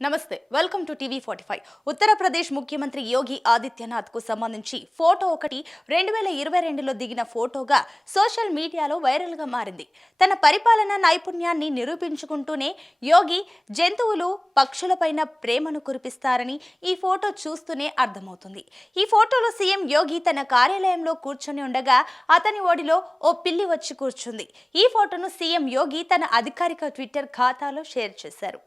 నమస్తే welcome to TV 45 Uttar Pradesh ముఖ్యమంత్రి యోగి ఆదిత్యనాథ్ కు సంబంధించి ఫోటో ఒకటి 2022లో దిగిన ఫోటోగా సోషల్ మీడియాలో వైరల్ గా మారింది. తన పరిపాలన నైపుణ్యాన్ని నిరూపించుకుంటూనే యోగి జంతువులు పక్షులపైన ప్రేమను కురిపిస్తారని ఈ ఫోటో చూస్తూనే అర్థమవుతుంది. ఈ ఫోటోలో సీఎం యోగి తన కార్యాలయంలో కూర్చొని ఉండగా అతని ఒడిలో ఓ పిల్లి వచ్చి కూర్చుంది. ఈ ఫోటోను సీఎం యోగి తన అధికారిక ట్విట్టర్ ఖాతాలో షేర్ చేశారు.